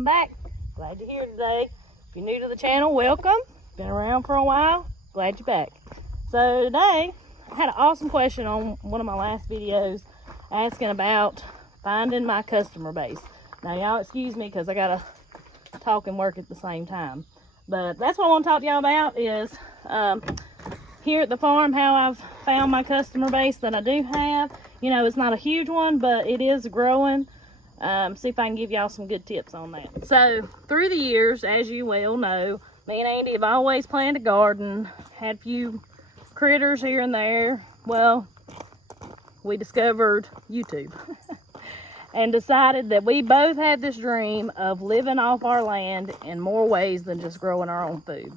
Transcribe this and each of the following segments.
welcome back. Glad you're here today. If you're new to the channel, welcome. Been around for a while, glad you're back. So today, I had an awesome question on one of my last videos asking about finding my customer base. Now y'all excuse me because I gotta talk and work at the same time. But that's what I want to talk to y'all about is here at the farm, how I've found my customer base that I do have. You know, it's not a huge one, but it is growing. See if I can give y'all some good tips on that. So through the years, as you well know, me and Andy have always planned a garden, had a few critters here and there. Well, we discovered YouTube and decided that we both had this dream of living off our land in more ways than just growing our own food.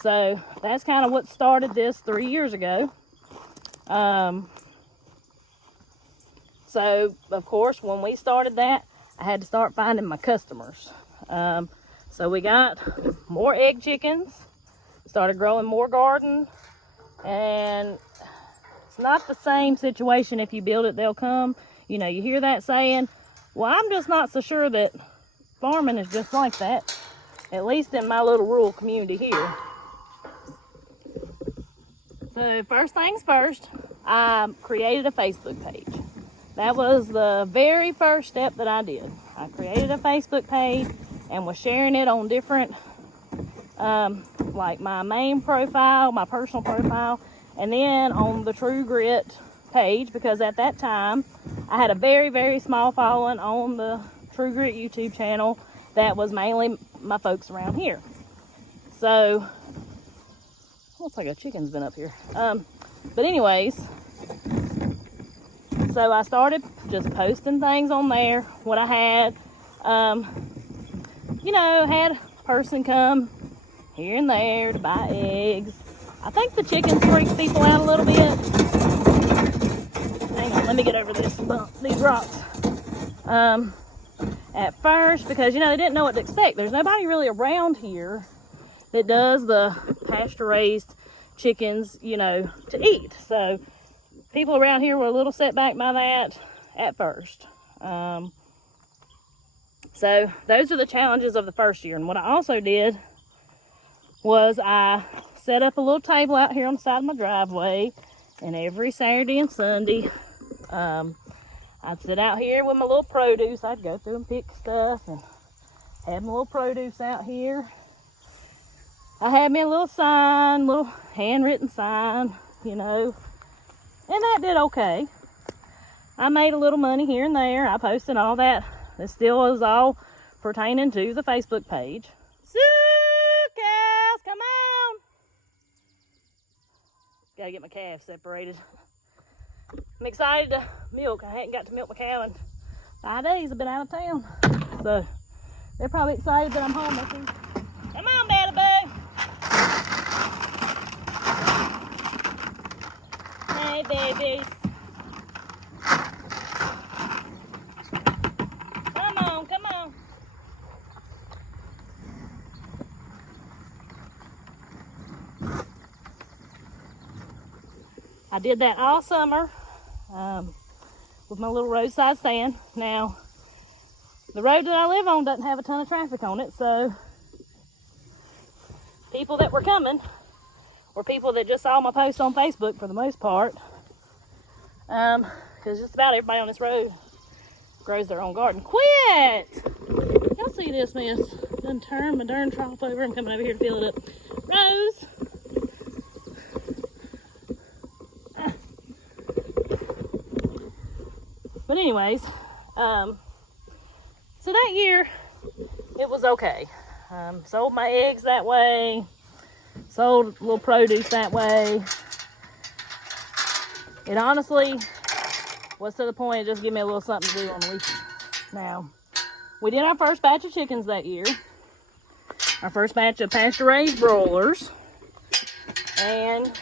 So that's kind of what started this 3 years ago. So, of course, when we started that, I had to start finding my customers. So we got more egg chickens, started growing more garden, and it's not the same situation. If you build it, they'll come. You know, you hear that saying. Well, I'm just not so sure that farming is just like that, at least in my little rural community here. So first things first, I created a Facebook page. That was the very first step that I did. I created a Facebook page and was sharing it on different, like my main profile, my personal profile, and then on the True Grit page, because at that time, I had a very, very small following on the True Grit YouTube channel that was mainly my folks around here. So, looks like a chicken's been up here. But anyways, so I started just posting things on there, what I had. You know, had a person come here and there to buy eggs. I think the chickens freak people out a little bit. Hang on, let me get over this bump, these rocks. At first, because, you know, they didn't know what to expect. There's nobody really around here that does the pasture-raised chickens, you know, to eat. So people around here were a little set back by that at first. So those are the challenges of the first year. And what I also did was I set up a little table out here on the side of my driveway, and every Saturday and Sunday I'd sit out here with my little produce. I'd go through and pick stuff and have my little produce out here. I had me a little sign, little handwritten sign, you know, and that did okay. I made a little money here and there. I posted all that. It still is all pertaining to the Facebook page. So, cows, come on. Gotta get my calves separated. I'm excited to milk. I hadn't got to milk my cow in 5 days. I've been out of town. So, they're probably excited that I'm home. I think. Come on, baby boo. Hey, babies. Come on, come on. I did that all summer with my little roadside stand. Now, the road that I live on doesn't have a ton of traffic on it, so people that were coming were people that just saw my posts on Facebook for the most part, because just about everybody on this road grows their own garden. Quit! Y'all see this mess? Done turn my darn trough over. I'm coming over here to fill it up. Rose! But anyways, so that year, it was okay. Sold my eggs that way. Sold a little produce that way. It honestly was to the point of just give me a little something to do on the weekend. Now, we did our first batch of chickens that year. Our first batch of pasture-raised broilers. And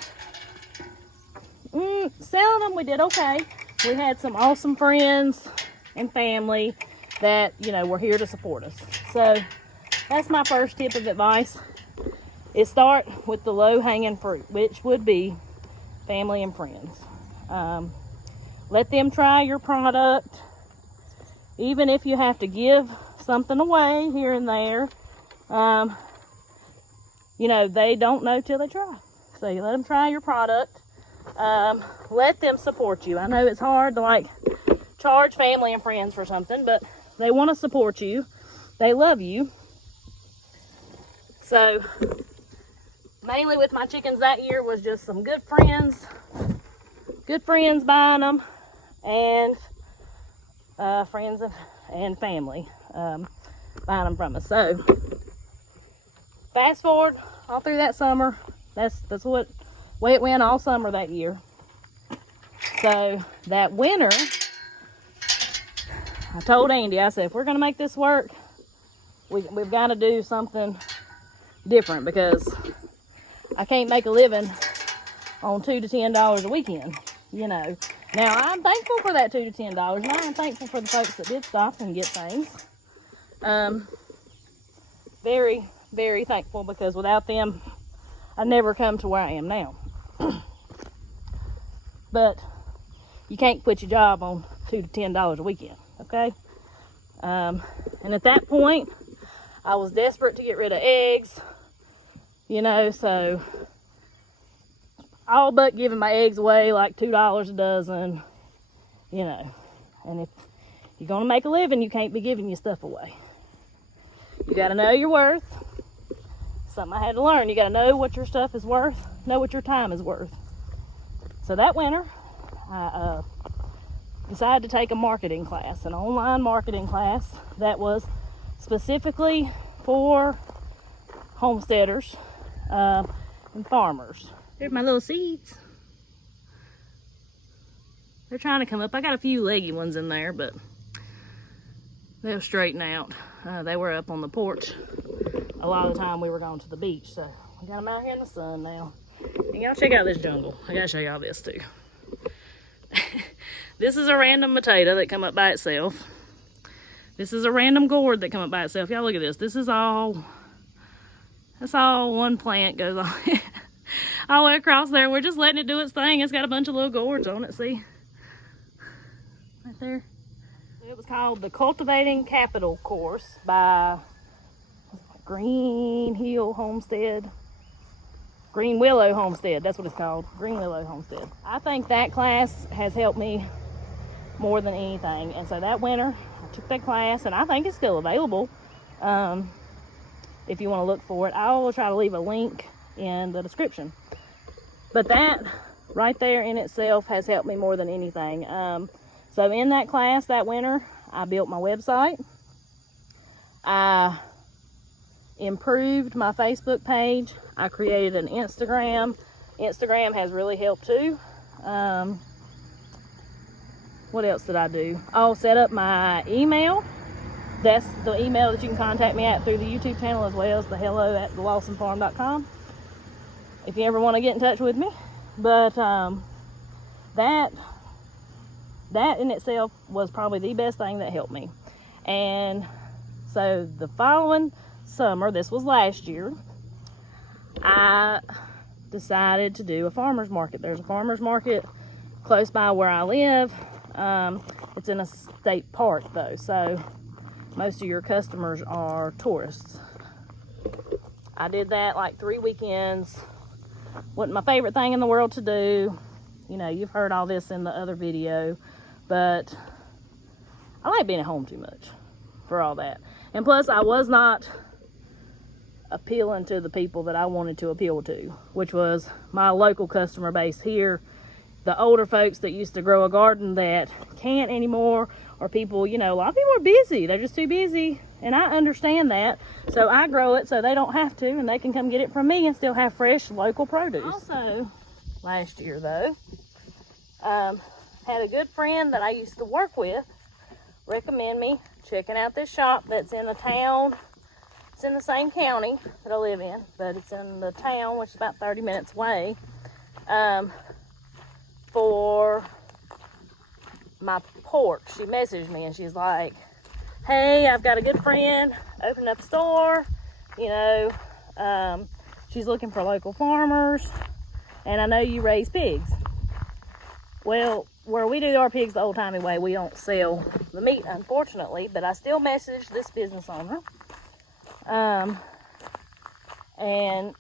selling them, we did okay. We had some awesome friends and family that, you know, were here to support us. So that's my first tip of advice, is start with the low-hanging fruit, which would be family and friends. Let them try your product. Even if you have to give something away here and there. You know, they don't know till they try. So you let them try your product. Let them support you. I know it's hard to like charge family and friends for something, but they want to support you. They love you. So mainly with my chickens that year was just some good friends buying them, and friends and family buying them from us. So fast forward all through that summer, that's what way it went all summer that year. So that winter, I told Andy, I said, if we're gonna make this work, we've got to do something different, because I can't make a living on $2 to $10 a weekend, you know. Now I'm thankful for that $2 to $10, and I'm thankful for the folks that did stop and get things. Very, very thankful, because without them, I'd never come to where I am now. But you can't quit your job on $2 to $10 a weekend, okay? And at that point, I was desperate to get rid of eggs, you know, so all but giving my eggs away like $2 a dozen, you know. And if you're gonna make a living, you can't be giving your stuff away. You gotta know your worth. Something I had to learn. You gotta know what your stuff is worth, know what your time is worth. So that winter, I decided to take a marketing class, an online marketing class that was specifically for homesteaders and farmers. There's my little seeds. They're trying to come up. I got a few leggy ones in there, but they'll straighten out. They were up on the porch a lot of the time we were going to the beach, so we got them out here in the sun now. And y'all check out this jungle. I gotta show y'all this too. This is a random potato that come up by itself. This is a random gourd that come up by itself. Y'all look at this. This is all, that's all one plant goes on all the way across there. We're just letting it do its thing. It's got a bunch of little gourds on it, see? Right there. It was called the Cultivating Capital course by Green Willow Homestead, that's what it's called, Green Willow Homestead. I think that class has helped me more than anything, and so that winter I took that class, and I think it's still available if you want to look for it. I will try to leave a link in the description. But that right there in itself has helped me more than anything. So in that class that winter, I built my website. I improved my Facebook page. I created an Instagram. Instagram has really helped too. What else did I do? Oh, set up my email. That's the email that you can contact me at through the YouTube channel, as well as the hello@thelawsonfarm.com if you ever want to get in touch with me. But that in itself was probably the best thing that helped me. And so the following summer, this was last year, I decided to do a farmer's market. There's a farmer's market close by where I live. It's in a state park though, so most of your customers are tourists. I did that like 3 weekends. Wasn't my favorite thing in the world to do. You know, you've heard all this in the other video, but I like being at home too much for all that. And plus, I was not appealing to the people that I wanted to appeal to, which was my local customer base here, the older folks that used to grow a garden that can't anymore, or people, you know, a lot of people are busy. They're just too busy, and I understand that. So I grow it so they don't have to, and they can come get it from me and still have fresh local produce. Also, last year though, had a good friend that I used to work with recommend me checking out this shop that's in a town. It's in the same county that I live in, but it's in the town, which is about 30 minutes away, for my porch. She messaged me and she's like, hey, I've got a good friend opening up a store, you know, she's looking for local farmers, and I know you raise pigs. Well, where we do our pigs the old-timey way, we don't sell the meat, unfortunately, but I still message this business owner. And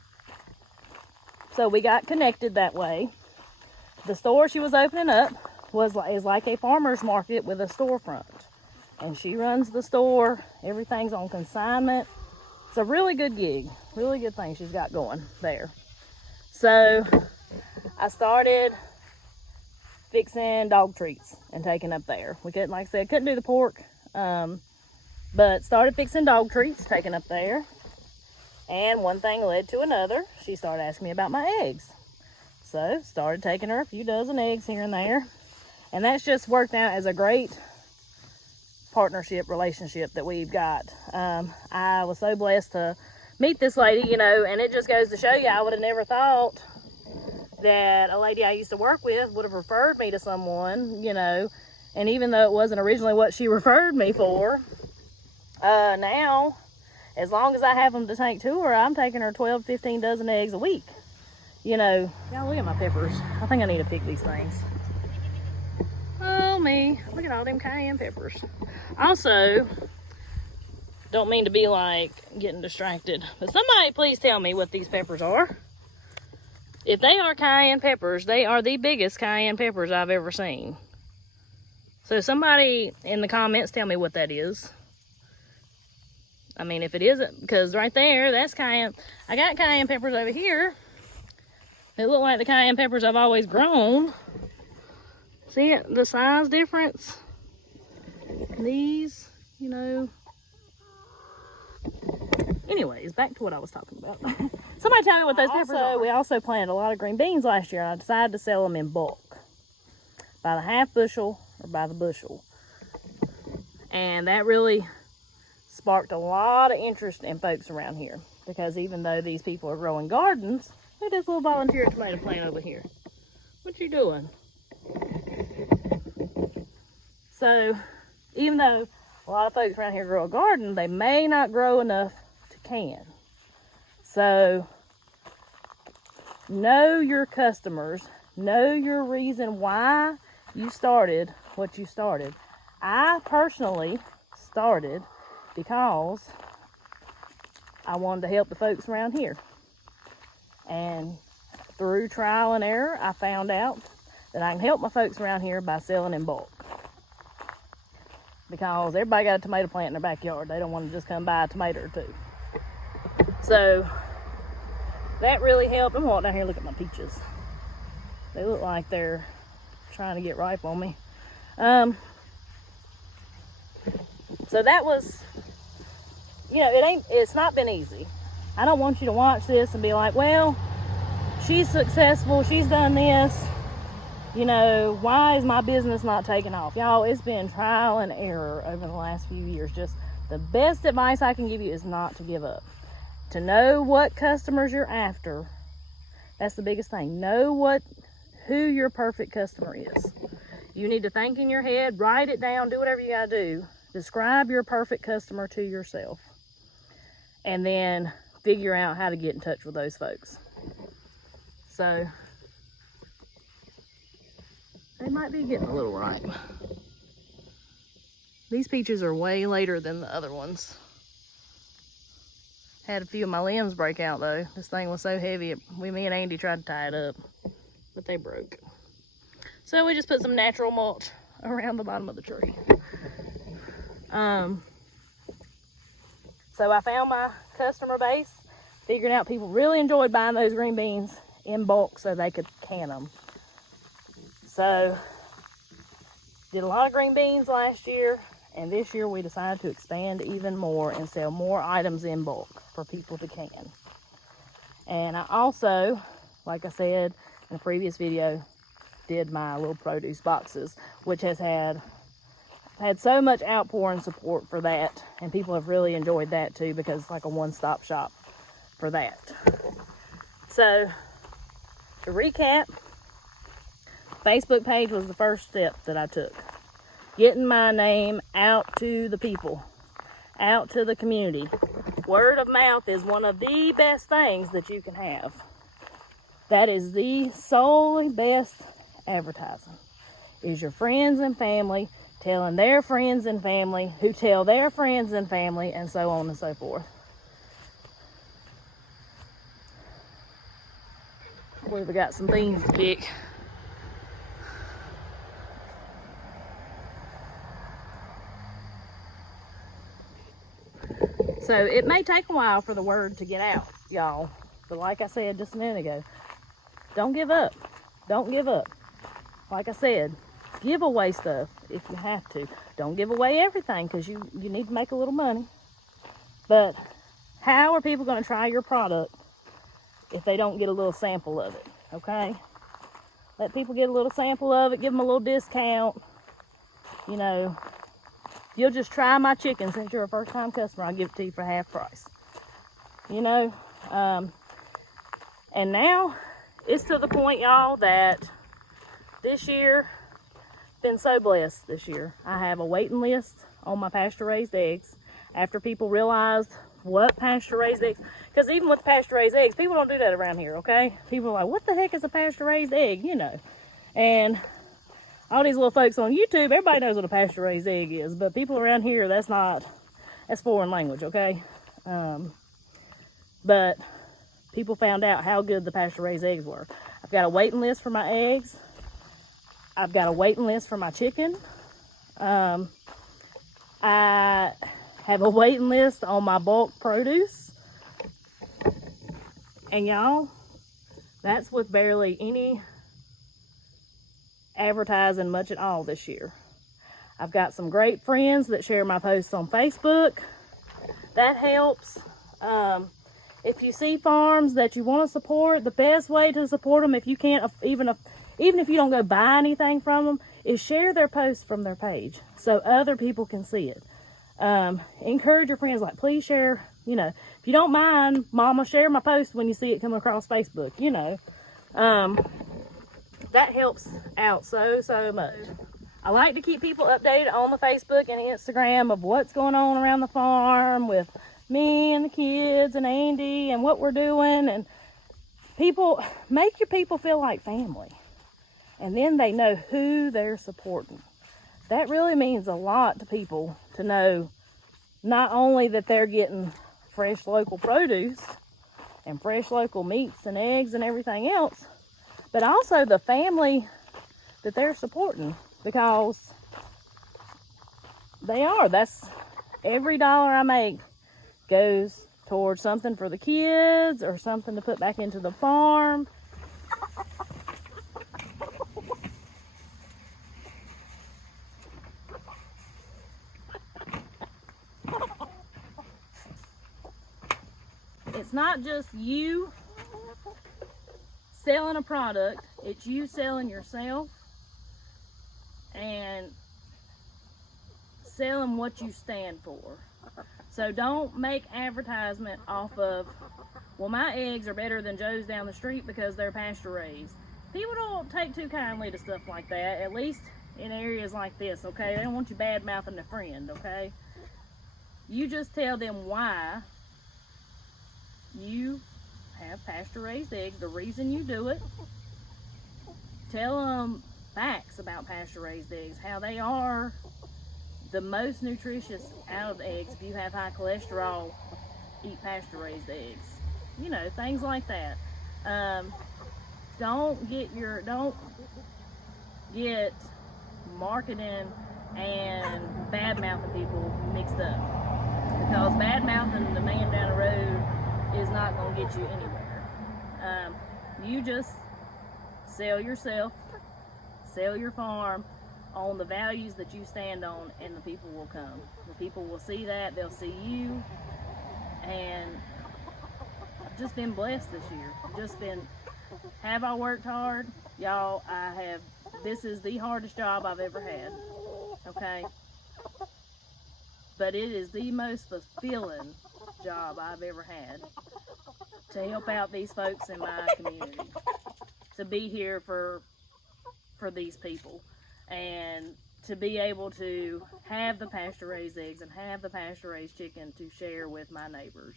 so we got connected that way. The store she was opening up is like a farmer's market with a storefront. And she runs the store. Everything's on consignment. It's a really good gig. Really good thing she's got going there. So I started fixing dog treats and taking up there. We couldn't, like I said, couldn't do the pork. But started fixing dog treats, taking up there. And one thing led to another. She started asking me about my eggs. So started taking her a few dozen eggs here and there. And that's just worked out as a great partnership relationship that we've got. I was so blessed to meet this lady, you know, and it just goes to show you, I would have never thought that a lady I used to work with would have referred me to someone, you know, and even though it wasn't originally what she referred me for, now, as long as I have them to take to her, I'm taking her 12, 15 dozen eggs a week, you know. Y'all, look at my peppers. I think I need to pick these things. Oh, me. Look at all them cayenne peppers. Also, don't mean to be like getting distracted, but somebody please tell me what these peppers are. If they are cayenne peppers, they are the biggest cayenne peppers I've ever seen. So somebody in the comments tell me what that is. I mean, if it isn't, because right there, that's cayenne. I got cayenne peppers over here. They look like the cayenne peppers I've always grown. See it, the size difference? These, you know. Anyways, back to what I was talking about. Somebody tell me what those peppers are. We also planted a lot of green beans last year, and I decided to sell them in bulk. By the half bushel or by the bushel. And that really sparked a lot of interest in folks around here. Because even though these people are growing gardens, look at this little volunteer tomato plant over here. What you doing? So, even though a lot of folks around here grow a garden, they may not grow enough to can. So, know your customers. Know your reason why you started what you started. I personally started because I wanted to help the folks around here. And through trial and error, I found out that I can help my folks around here by selling in bulk. Because everybody got a tomato plant in their backyard. They don't want to just come buy a tomato or two. So, that really helped. I'm walking down here, look at my peaches. They look like they're trying to get ripe on me. So that was, you know, it's not been easy. I don't want you to watch this and be like, well, she's successful, she's done this. You know, why is my business not taking off? Y'all, it's been trial and error over the last few years. Just the best advice I can give you is not to give up. To know what customers you're after, that's the biggest thing. Know who your perfect customer is. You need to think in your head, write it down, do whatever you gotta do. Describe your perfect customer to yourself. And then figure out how to get in touch with those folks. So, they might be getting a little ripe. These peaches are way later than the other ones. Had a few of my limbs break out though. This thing was so heavy, me and Andy tried to tie it up, but they broke. So we just put some natural mulch around the bottom of the tree. So I found my customer base, figured out people really enjoyed buying those green beans in bulk so they could can them. So, did a lot of green beans last year, and this year we decided to expand even more and sell more items in bulk for people to can. And I also, like I said in a previous video, did my little produce boxes, which has had so much outpour and support for that, and people have really enjoyed that too because it's like a one-stop shop for that. So, to recap, Facebook page was the first step that I took. Getting my name out to the people, out to the community. Word of mouth is one of the best things that you can have. That is the solely best advertising. is your friends and family telling their friends and family who tell their friends and family, and so on and so forth. I believe we got some beans to pick. So it may take a while for the word to get out, y'all. But like I said just a minute ago, don't give up. Don't give up. Like I said, give away stuff if you have to. Don't give away everything, because you need to make a little money. But how are people going to try your product if they don't get a little sample of it? Okay? Let people get a little sample of it. Give them a little discount. You know, if you'll just try my chicken since you're a first-time customer, I'll give it to you for half price. You know? And now it's to the point, y'all, that this year, been so blessed this year. I have a waiting list on my pasture-raised eggs after people realized what pasture-raised eggs, because even with pasture-raised eggs, people don't do that around here, okay? People are like, what the heck is a pasture-raised egg, you know? And all these little folks on YouTube, everybody knows what a pasture-raised egg is, but people around here, that's foreign language, okay? But people found out how good the pasture-raised eggs were. I've got a waiting list for my eggs. I've got a waiting list for my chicken. I have a waiting list on my bulk produce. And y'all, that's with barely any advertising much at all this year. I've got some great friends that share my posts on Facebook. That helps. If you see farms that you want to support, the best way to support them, if you can't, even if you don't go buy anything from them, is share their posts from their page so other people can see it. Encourage your friends, like, please share, you know, if you don't mind, mama, share my post when you see it come across Facebook, you know. That helps out so much. I like to keep people updated on the Facebook and Instagram of what's going on around the farm with me and the kids and Andy and what we're doing, and people, make your people feel like family, and then they know who they're supporting. That really means a lot to people, to know not only that they're getting fresh local produce and fresh local meats and eggs and everything else, but also the family that they're supporting, because that's every dollar I make goes towards something for the kids or something to put back into the farm. It's not just you selling a product, it's you selling yourself and selling what you stand for. So don't make advertisement off of, well, my eggs are better than Joe's down the street because they're pasture raised. People don't take too kindly to stuff like that, at least in areas like this, okay? They don't want you bad mouthing a friend, okay? You just tell them why you have pasture raised eggs, the reason you do it. Tell them facts about pasture raised eggs, how they are the most nutritious out of the eggs. If you have high cholesterol, eat pasture raised eggs. You know, things like that. Don't get marketing and bad mouthing people mixed up, because bad mouthing the man down the road is not going to get you anywhere. You just sell yourself, sell your farm on the values that you stand on, and the people will come. The people will see that, they'll see you, and I've just been blessed this year. Have I worked hard? Y'all, this is the hardest job I've ever had, okay? But it is the most fulfilling job I've ever had, to help out these folks in my community, to be here for these people, and to be able to have the pasture raised eggs and have the pasture raised chicken to share with my neighbors.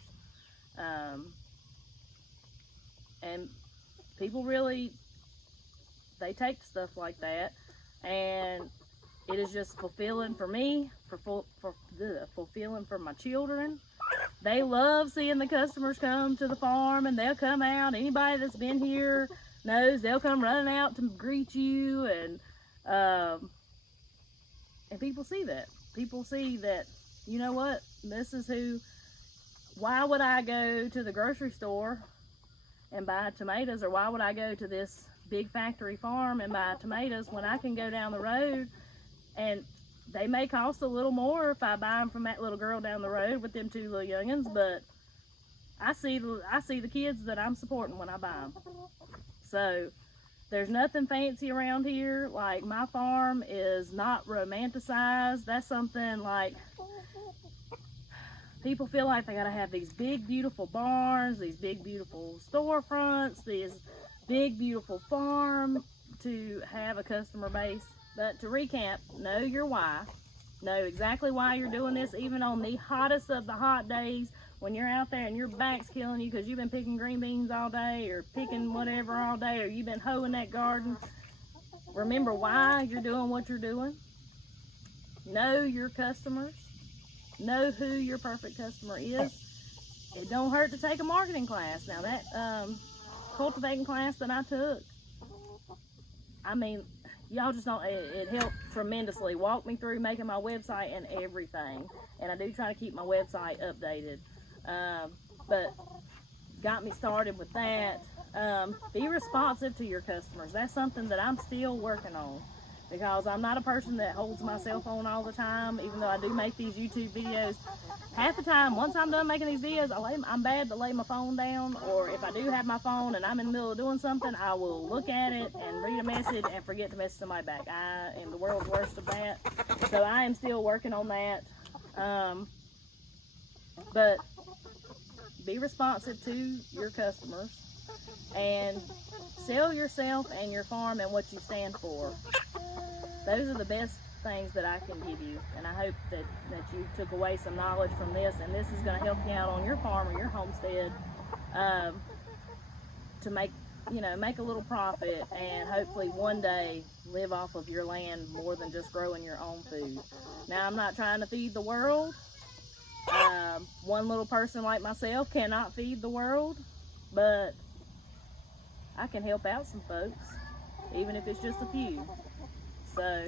And people really, they take stuff like that. and it is just fulfilling for me, fulfilling for my children. They love seeing the customers come to the farm, and they'll come out. Anybody that's been here knows they'll come running out to greet you, and people see that. People see that, you know what, this is who. Why would I go to the grocery store and buy tomatoes, or why would I go to this big factory farm and buy tomatoes when I can go down the road, and they may cost a little more if I buy them from that little girl down the road with them 2 little youngins, but I see the kids that I'm supporting when I buy them. So there's nothing fancy around here. Like, my farm is not romanticized. That's something like, people feel like they gotta have these big beautiful barns, these big beautiful storefronts, this big beautiful farm to have a customer base. But to recap, know your why. Know exactly why you're doing this, even on the hottest of the hot days when you're out there and your back's killing you because you've been picking green beans all day, or picking whatever all day, or you've been hoeing that garden. Remember why you're doing what you're doing. Know your customers. Know who your perfect customer is. It don't hurt to take a marketing class. Now, that cultivating class that I took, I mean, y'all just don't, it helped tremendously. Walked me through making my website and everything. And I do try to keep my website updated. But got me started with that. Be responsive to your customers. That's something that I'm still working on, because I'm not a person that holds my cell phone all the time. Even though I do make these YouTube videos, half the time, once I'm done making these videos, I'm bad to lay my phone down, or if I do have my phone and I'm in the middle of doing something, I will look at it and read a message and forget to message somebody back. I am the world's worst of that. So I am still working on that. But be responsive to your customers, and sell yourself and your farm and what you stand for. Those are the best things that I can give you, and I hope that you took away some knowledge from this, and this is going to help you out on your farm or your homestead, to make a little profit, and hopefully one day live off of your land more than just growing your own food. Now, I'm not trying to feed the world. One little person like myself cannot feed the world, but I can help out some folks, even if it's just a few. So,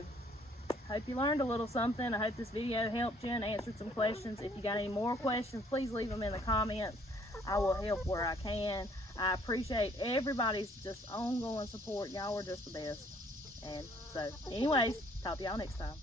hope you learned a little something. I hope this video helped you and answered some questions. If you got any more questions, please leave them in the comments. I will help where I can. I appreciate everybody's just ongoing support. Y'all are just the best. And so, anyways, talk to y'all next time.